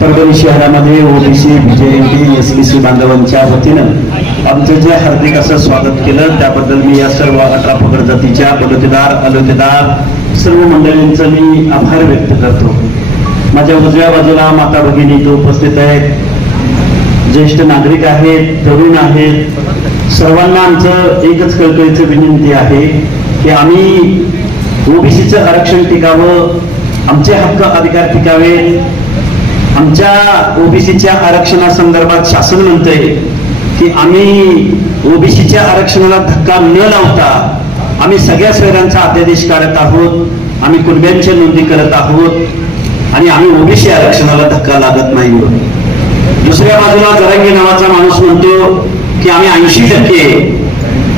परभणी शहरामध्ये OBC BJP SBC बांधवांच्या वतीनं आमचं जे हार्दिक असं स्वागत केलं त्याबद्दल मी या सर्व 18 पगड जातीच्या बलुतेदार अलुतेदार सर्व मंडळींचं मी आभार व्यक्त करतो। माझ्या उजव्या बाजूला माता भगिनी इथे उपस्थित आहेत, ज्येष्ठ नागरिक आहेत, तरुण आहेत, सर्वांना आमचं एकच कळकळीचं विनंती आहे की आम्ही ओबीसीचं आरक्षण टिकावं, आमचे हक्क अधिकार टिकावे। आमच्या ओबीसीच्या आरक्षणासंदर्भात शासन म्हणतंय की आम्ही ओबीसीच्या आरक्षणाला धक्का न लावता आम्ही सगळ्या शहरांचा अध्यादेश काढत आहोत, आम्ही कुटुंबांच्या नोंदी करत आहोत आणि आम्ही ओबीसी आरक्षणाला धक्का लागत नाही। दुसऱ्या बाजूला जरांगे नावाचा माणूस म्हणतो की आम्ही 80%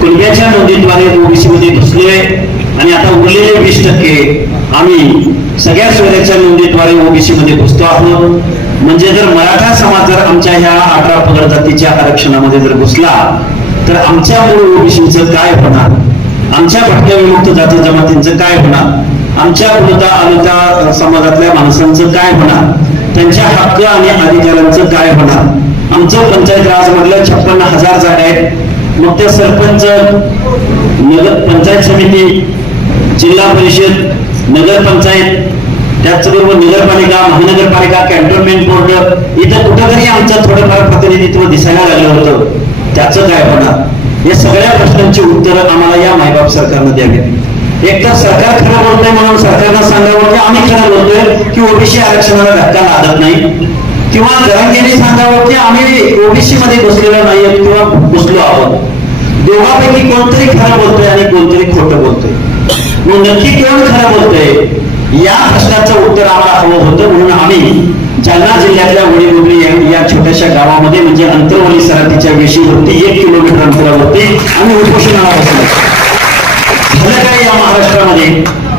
कुटुंबाच्या नोंदीद्वारे ओबीसी मध्ये घुसलोय आणि आता उरलेले 20% आम्ही सगळ्या शहराच्या नोंदीद्वारे ओबीसी मध्ये घुसतो आहोत। म्हणजे जर मराठा समाज जर आमच्या ह्या 18 पगड जातीच्या आरक्षणामध्ये जर घुसला तर आमच्या मूळ ओबीसीचं काय होणार, आमच्या भटक्या विमुक्त जाती जमातींचं काय होणार, आमच्या कुलता अलुता समाजातल्या माणसांचं काय होणार, त्यांच्या हक्क आणि अधिकारांचं काय होणार। आमचं पंचायत राज मधलं 56,000 जागा आहेत, मग त्या सरपंच, नगर पंचायत समिती, जिल्हा परिषद, नगरपंचायत, त्याचबरोबर नगरपालिका, महानगरपालिका, कॅन्टोन्मेंट बोर्ड, इथं कुठंतरी आमचं थोडंफार प्रतिनिधित्व दिसायला लागलं होतं, त्याचं काय होणार। या सगळ्या प्रश्नांची उत्तरं आम्हाला या मायबाप सरकारनं द्यावी। एकतर सरकार खरं बोलतंय म्हणून सरकारनं सांगावं की आम्ही खरं बोलतोय की ओबीसी आरक्षणाला धक्का लागत नाही, किंवा जरांगेने सांगावं की आम्ही ओबीसी मध्ये घुसलेलो नाही किंवा घुसलो आहोत। दोघांपैकी कोणतरी खरं बोलतोय आणि कोणतरी खोटं बोलतोय, मग नक्की कोण खरं बोलतोय या प्रश्नाचं उत्तर आम्हाला हवं होतं। म्हणून आम्ही जालना जिल्ह्यातल्या वडीगोबरी या छोट्याशा गावामध्ये म्हणजे अंतरवली सराटीच्या वेशीवरती 1 किलोमीटर अंतरावरती आम्ही उपोषणाला बसलो। झालं काय या महाराष्ट्रामध्ये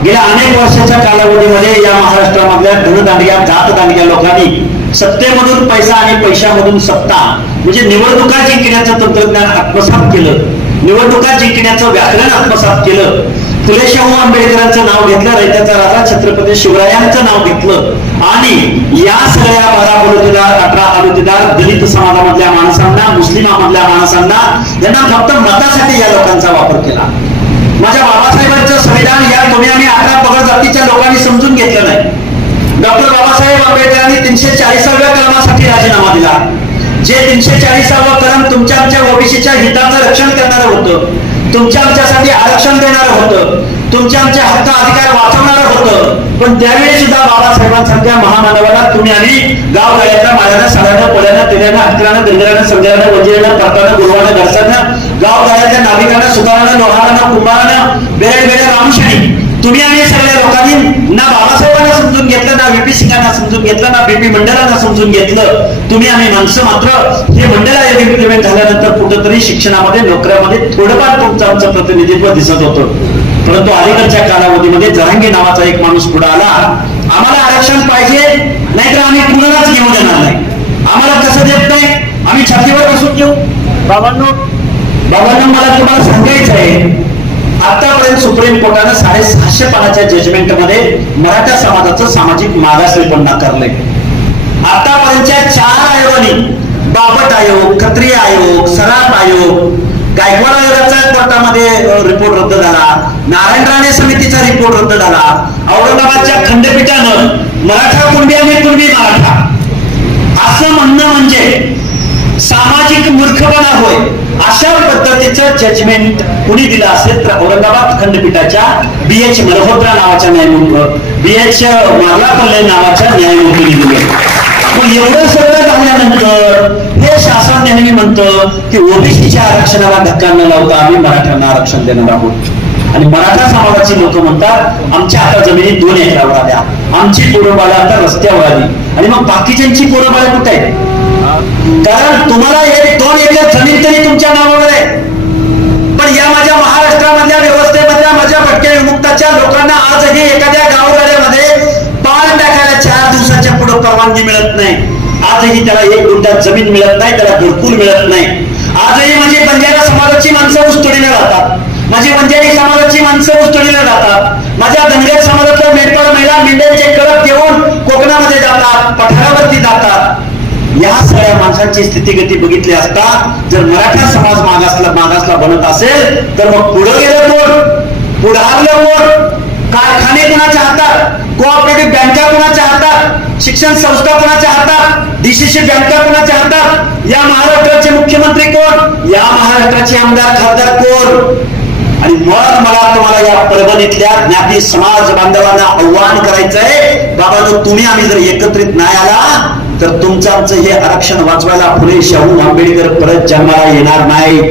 गेल्या अनेक वर्षाच्या कालावधीमध्ये या महाराष्ट्रामधल्या धनदांडग्या जातदांडग्या लोकांनी सत्तेमधून पैसा आणि पैशामधून सत्ता म्हणजे निवडणुका जिंकण्याचं तंत्रज्ञान आत्मसात केलं, निवडणुका जिंकण्याचं व्याकरण आत्मसात केलं, फुले शाहू आंबेडकरांचं नाव घेतलं, रयतेचा राजा छत्रपती शिवरायांचं नाव घेतलं आणि या सगळ्या 12 बलुतेदार 18 अलुतेदार दलित समाजामधल्या माणसांना, मुस्लिमांमधल्या माणसांना यांना फक्त मतासाठी या लोकांचा वापर केला। माझ्या बाबासाहेबांचं संविधान या तुम्ही आम्ही 18 पगड जातीच्या लोकांनी समजून घेतलं नाही। डॉक्टर बाबासाहेब आंबेडकरांनी 340व्या कलमासाठी राजीनामा दिला, जे 340वं कलम तुमच्या आमच्या ओबीसीच्या हिताचं रक्षण करणारं होतं, तुमच्या आमच्यासाठी आरक्षण देणारं होतं, तुमच्या आमच्या हक्क अधिकार वाचवणारं होतं, पण त्यावेळी सुद्धा बाबासाहेबांसारख्या महामानवाला तुम्ही आणि गाव गळ्यानं, माळ्यानं, साड्यानं, पोळ्यानं, तिऱ्यानं, हक्कानं, दंगरानं, समजानं, वजिरानं, परतानं, गुरुवानं, दर्शनं, गाव गळ्यातल्या नाविकानं, सुतारानं, लोहारानं, कुंभारानं, बेड्या रामशाही तुम्ही आम्ही सगळ्या लोकांनी ना बाबासाहेबांना समजून घेतलं, ना व्हीपी सिंगांना समजून घेतलं, ना बीपी मंडळांना समजून घेतलं। तुम्ही आम्ही माणसं मात्र हे मंडळ इम्प्लिमेंट झाल्यानंतर कुठंतरी शिक्षणामध्ये, नोकऱ्यामध्ये थोडंफार तुमचं आमचं प्रतिनिधित्व दिसत होतं, परंतु अलीकडच्या कालावधीमध्ये जरांगे नावाचा एक माणूस पुढे आला, आम्हाला आरक्षण पाहिजे नाहीतर आम्ही कुणालाच घेऊ देणार नाही, आम्हाला कसं देत नाही, आम्ही छातीवर बसून घेऊ। बाबांनो मला तुम्हाला सांगायचं आहे, आतापर्यंत सुप्रीम कोर्टानं 650 पानाच्या जजमेंट मध्ये मराठा समाजाचं सामाजिक मागासलेपण नाकारलंय। आतापर्यंतच्या 4 आयोगांनी, बापट आयोग, खत्री आयोग, सराफ आयोग, गायकवाड आयोगाचा कोर्टामध्ये रिपोर्ट रद्द झाला, नारायण राणे समितीचा रिपोर्ट रद्द झाला, औरंगाबादच्या खंडपीठानं मराठा कुणबी आणि कुणबी मराठा असं म्हणणं म्हणजे सामाजिक मूर्खपणा होय। अशा पद्धतीचं जजमेंट कुणी दिलं असेल तर औरंगाबाद खंडपीठाच्या BH मल्होत्रा नावाच्या न्यायमूर्ती, BH मार्लापल्ले नावाच्या न्यायमूर्तीने दिले। मग एवढं सगळं झाल्यानंतर हे शासन नेहमी म्हणतं की ओबीसीच्या आरक्षणाला धक्का न लावता आम्ही मराठ्यांना आरक्षण देणार आहोत आणि मराठा समाजाची लोक म्हणतात आमच्या आता जमिनी 2 एकरावर आल्या, आमची पोरबाळं आता रस्त्यावर आली आणि मग बाकीच्यांची पोरबाळं कुठे आहेत? कारण तुम्हाला 1-2 एकर जमीन तरी तुमच्या नावावर आहे, पण या माझ्या महाराष्ट्रामधल्या व्यवस्थेमधल्या माझ्या भटक्या विमुक्ताच्या लोकांना आजही एखाद्या गावगाड्यामध्ये पान टाकायला 4 दिवसाच्या पुढे परवानगी मिळत नाही, आजही त्याला 1 गुंठा जमीन मिळत नाही, त्याला घरकुल मिळत नाही। आजही म्हणजे बंजारा समाजाची माणसं ऊसतोडीला राहतात, माझी बंजारी समाजाची माणसं ऊसतोडीला राहतात, माझ्या धनगर समाजातल्या मेंढपाळ महिला मेंढ्यांचे कळप घेऊन कोकणामध्ये जातात, पठारावरती मराठांची स्थितीगती बघितली असता जर मराठा समाज मागासला बनत असेल तर मग पुढे गेलं कोण, पुढारलं कोण, कारखाने कुणाच्या हातात, कोऑपरेटिव्ह बँका कुणाच्या हातात, शिक्षण संस्था कुणाच्या हातात, डीसीसी बँका कुणाच्या हातात, या महाराष्ट्राचे मुख्यमंत्री कोण, या महाराष्ट्राचे आमदार खासदार कोण. आणि मग मला तुम्हाला या परभणीतल्या ज्ञाती समाज बांधवांना आव्हान करायचंय, बाबांनो तुम्ही आम्ही जर एकत्रित नाही आला तर तुमचं आमचं हे आरक्षण वाचवायला फुले शाहू आंबेडकर परत जन्माला येणार नाही.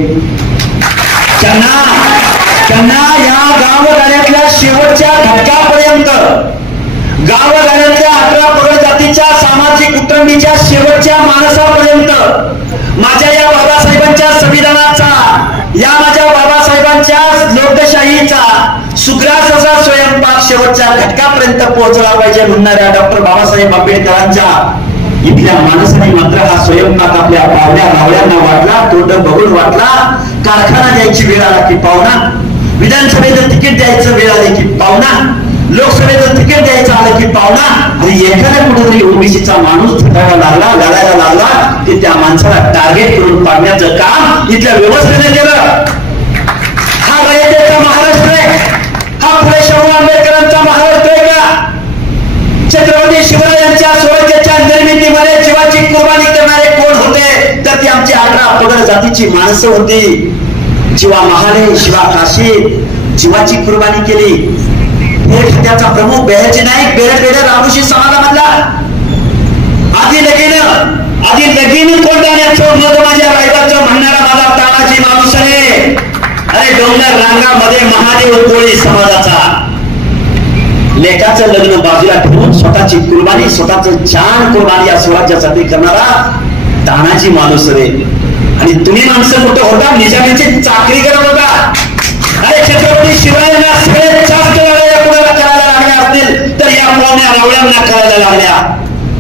त्यांना या गावगाड्यातल्या शेवटच्या घटकापर्यंत, गावगाड्यातल्या 18 पगड जातीच्या सामाजिक कुटुंबीच्या शेवटच्या माणसापर्यंत माझ्या या बाबासाहेबांच्या संविधानाचा, या माझ्या बाबासाहेबांच्या लोकशाहीचा सुग्रास असा स्वयंपाक शेवटच्या घटकापर्यंत पोहोचला पाहिजे म्हणणाऱ्या डॉक्टर बाबासाहेब आंबेडकरांच्या इथल्या माणसाने मात्र हा स्वयंपाक आपल्या पाहुण्या रावळ्यांना वाटला, तोंड बघून वाटला. कारखाना द्यायची वेळ आला की पाहुणा, विधानसभेचं तिकीट द्यायचं वेळ आले की पाहुणा, लोकसभेचं तिकीट द्यायचं आलं की पाहुणा. आणि एखाद्या कुठेतरी ओबीसीचा माणूस थटायला लागला, लढायला लागला की त्या माणसाला टार्गेट करून पाडण्याचं काम इथल्या व्यवस्थेने केलं. हा रयतेचा महाराष्ट्र आहे, हा फुले शाहू आंबेडकरांचा महाराष्ट्र आहे का? छत्रपती शिवरायांच्या स्वराज्याच्या निर्मितीमध्ये जीवाची कुर्बानी करणारे कोण होते तर ती आमची 18 पगड जातीची माणसं होती. शिवा महाले, शिवा काशी जीवाची कुर्बानी केली. हे त्याचा प्रमुख बेहचे नाईक बेड रामोशी समाजामधला आधी लगीन कोंडाण्याचं मग माझ्या रायबाचं म्हणणारा माझा तानाजी माणूस आहे. अरे डोंगर रांगामध्ये महादेव कोळी समाजाचा लेखाचं लग्न बाजूला ठेवून स्वतःची कुर्बानी, स्वतःचं जान कुर्बानी या स्वराज्यासाठी करणारा तानाजी माणूस रे. आणि तुम्ही माणसं कुठं होता, निजामीची चाकरी करत होता. अरे छत्रपती शिवरायांना सगळे जास्त लढाया कुणाला करायला लागल्या असतील तर या पाहुण्या रावळ्यांना करायला लागल्या.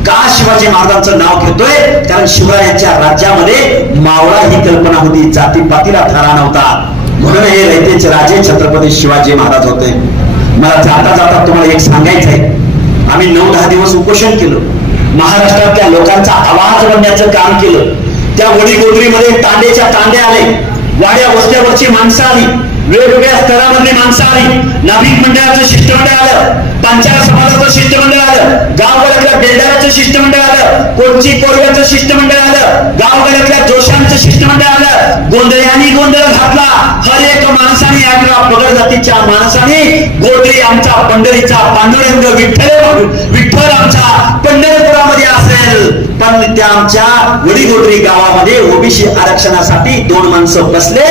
का शिवाजी महाराजांचं नाव घेतोय? कारण शिवरायांच्या राज्यामध्ये मावळा ही कल्पना होती, जातीपातीला थारा नव्हता. म्हणून हे रयतेचे राजे छत्रपती शिवाजी महाराज होते. मला जाता जाता तुम्हाला एक सांगायचं आहे, आम्ही 9-10 दिवस उपोषण केलं, महाराष्ट्रातल्या लोकांचा आवाज बनण्याचं काम केलं. त्या वडीगोत्रीमध्ये तांडेच्या तांडे आले, वाड्या वस्त्यावरची माणसं आली, वेगवेगळ्या स्तरामधली माणसं आली, नाभिक मंडळाचं शिष्टमंडळ आलं, पांचाळ समाजाचं शिष्टमंडळ आलं, गावगाड्यातल्या बेल्डाराचं शिष्टमंडळ आलं, कोणची कोळव्याचं शिष्टमंडळ आलं, गावगाड्यातल्या जोशांचं शिष्टमंडळ आलं. गोंधळ्यांनी गोंधळ घातला. हर एक माणसाने 18 पगड जातीच्या माणसाने गोत्री आमचा पंढरीचा पांडुरंग विठ्ठल आमच्या पंढरपुरामध्ये असेल, पण त्या आमच्या वडीगोत्री गावामध्ये ओबीसी आरक्षणासाठी 2 माणसं बसले.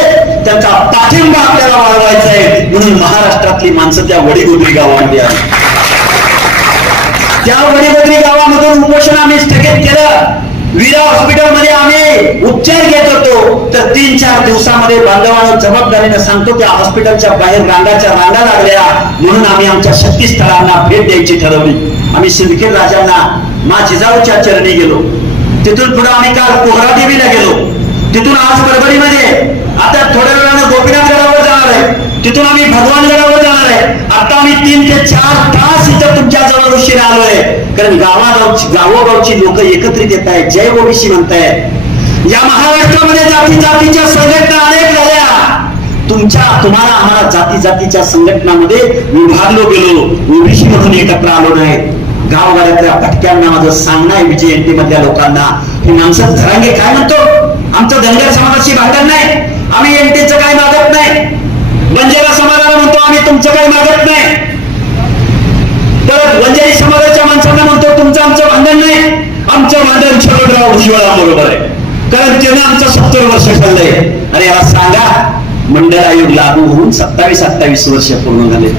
त्यांचा पाठिंबा आपल्याला वाढवायचा आहे म्हणून महाराष्ट्रातली माणसं त्या वडीगोत्री गावामध्ये आली. त्या वडीगोत्री गावामधून उपोषण आम्ही स्थगित केलं. वीरा हॉस्पिटलमध्ये आम्ही उपचार घेत होतो तर 3-4 दिवसामध्ये बांधवांना जबाबदारीने सांगतो त्या हॉस्पिटलच्या बाहेर रांगाच्या रांगा लागल्या. म्हणून आम्ही आमच्या शक्तीस्थळांना भेट द्यायची ठरवली. आम्ही सिंदखेड राजांना मा जिजाऊच्या चरणी गेलो. तिथून पुढे आम्ही काल पोहरा देवीला गेलो. तिथून आज परभणीमध्ये, आता थोड्या वेळानं गोपीनाथगडावर जाणार आहे, तिथून आम्ही भगवानगडावर जाणार आहे. आता आम्ही 3 ते 4 तास इथं तुमच्या जवळ उशिरा आलोय, कारण गावोगावची लोक एकत्रित येत आहेत, जय ओबीसी म्हणतायत. या महाराष्ट्रामध्ये जातीच्या संघटना अनेक झाल्या. तुम्हाला आम्हाला जातीच्या संघटनामध्ये विभागलो गेलो, ओबीसी म्हणून एकत्र आलो नाही. गावगाड्यातल्या भटक्यांना माझं सांगणं आहे, विजयंती मधल्या लोकांना, हे माणसं धरांगे काय म्हणतो, आमचं धनगर समाजाशी भांडण नाही, आम्ही एनटीचं काही मागत नाही. बंजारा समाजाला म्हणतो आम्ही तुमचं काही मागत नाही. परत बंजारी समाजाच्या माणसांना म्हणतो तुमचं आमचं भांडण नाही. आमचं भांडण छगनराव भुजबळ बरोबर आहे, कारण त्यानं आमचं 70 वर्ष खाल्लंय. अरे याला सांगा, मंडळ आयोग लागू होऊन 27-28 वर्ष पूर्ण झाले.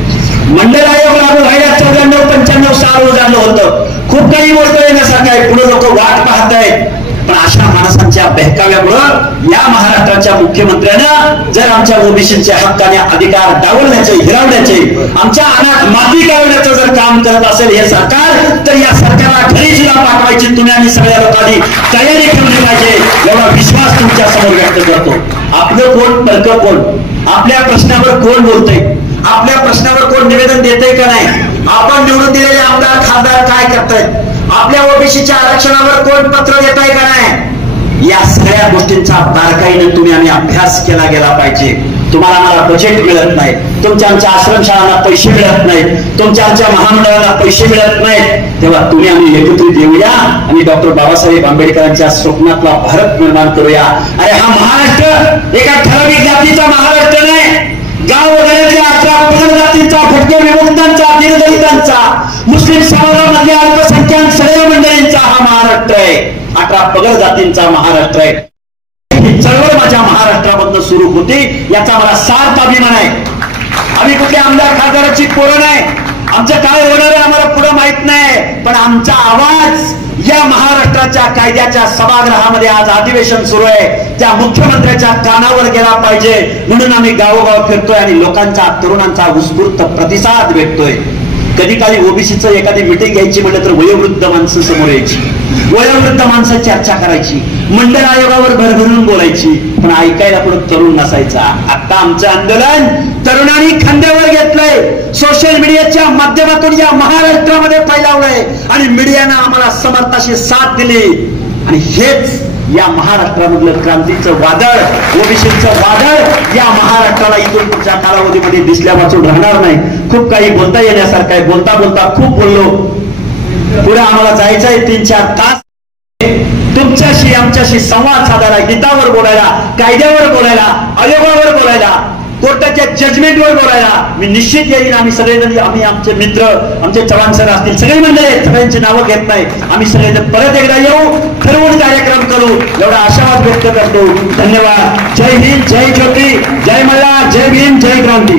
मंडळ आयोग लागू व्हायला 94-95 साल झालं होतं. खूप काही गोष्ट येण्यासारखं आहे, पुढे लोक वाट पाहत आहेत. पण अशा माणसांच्या बहकाव्यामुळं या महाराष्ट्राच्या मुख्यमंत्र्यानं जर आमच्या ओबीसीच्या हक्काने अधिकार डावलण्याचे, हिरावण्याचे, आमच्या अनाथ माती काढण्याचं जर काम करत असेल हे सरकार, तर या सरकारला घरी सुद्धा पाठवायची तुम्ही आणि सगळ्या लोकांनी तयारी ठेवली पाहिजे, एवढा विश्वास तुमच्या समोर व्यक्त करतो. आपलं कोण, तर्क कोण, आपल्या प्रश्नावर कोण बोलतंय, आपल्या प्रश्नावर कोण निवेदन देतंय का नाही, आपण निवडून दिलेले आमदार खासदार काय करतायत, आपल्या ओबीसीच्या आरक्षणावर कोण पत्र देत आहे का नाही. या सगळ्या गोष्टींचा बारकाईने तुम्ही आम्ही अभ्यास केला गेला पाहिजे. तुम्हाला मला बजेट मिळत नाही, तुमच्या आमच्या आश्रमशाळांना पैसे मिळत नाहीत, तुमच्या आमच्या महामंडळाला पैसे मिळत नाहीत, तेव्हा तुम्ही आम्ही एकत्रित येऊया आणि डॉक्टर बाबासाहेब आंबेडकरांच्या स्वप्नातला भारत निर्माण करूया. अरे हा महाराष्ट्र एका ठराविक जातीचा महाराष्ट्र नाही, गाव वगैरेच्या 11 जातींचा, भटके विमुक्तांचा, दीनदलितांचा, मुस्लिम समाजामधल्या अल्पसंख्याक सगळ्या मंडळींचा हा महाराष्ट्र आहे. 18 पगड जातींचा महाराष्ट्र आहे. ही चळवळ माझ्या महाराष्ट्रामधनं सुरू होती, याचा मला सार्थ अभिमान आहे. आम्ही कुठल्या आमदार खासदाराची पोरं नाही, आमचं काय होणार आहे आम्हाला पुढे माहित नाही, पण आमचा आवाज या महाराष्ट्राच्या कायद्याच्या सभागृहामध्ये आज अधिवेशन सुरू आहे त्या मुख्यमंत्र्याच्या कानावर गेला पाहिजे, म्हणून आम्ही गावोगाव फिरतोय आणि लोकांचा, तरुणांचा उत्स्फूर्त प्रतिसाद भेटतोय. कधी काळी ओबीसीचं एखादी मिटिंग घ्यायची म्हटलं तर वयोवृद्ध माणसं समोर यायची, वयोवृद्ध माणसं चर्चा करायची, मंडळ आयोगावर भरभरून बोलायची, पण ऐकायला पुढे तरुण नसायचा. आता आमचं आंदोलन तरुणांनी खांद्यावर घेतलंय, सोशल मीडियाच्या माध्यमातून या महाराष्ट्रामध्ये फैलावलंय आणि मीडियानं आम्हाला समर्थाशी साथ दिली. आणि हेच या महाराष्ट्रामधलं क्रांतीचं वादळ, ओबीसीचं वादळ या महाराष्ट्राला इथून पुढच्या कालावधीमध्ये दिसल्या वाचून राहणार नाही. खूप काही बोलता येण्यासारखं आहे, बोलता बोलता खूप बोललो. पुढे आम्हाला जायचंय 3-4 तास तुमच्याशी आमच्याशी संवाद साधायला, हितावर बोलायला, कायद्यावर बोलायला, आयोगावर बोलायला, कोर्टाच्या जजमेंटवर बोलायला मी निश्चित येईन. आम्ही सगळेजण, आम्ही आमचे मित्र, आमचे चव्हाण सर असतील, सगळे मंडळी आहेत, सगळ्यांची नावं घेत नाही, आम्ही सगळेजण परत एकदा येऊ, ठरवून कार्यक्रम करू, एवढा आशावाद व्यक्त करतो. धन्यवाद. जय हिंद, जय ज्योती, जय मल्हार, जय भीम, जय क्रांती.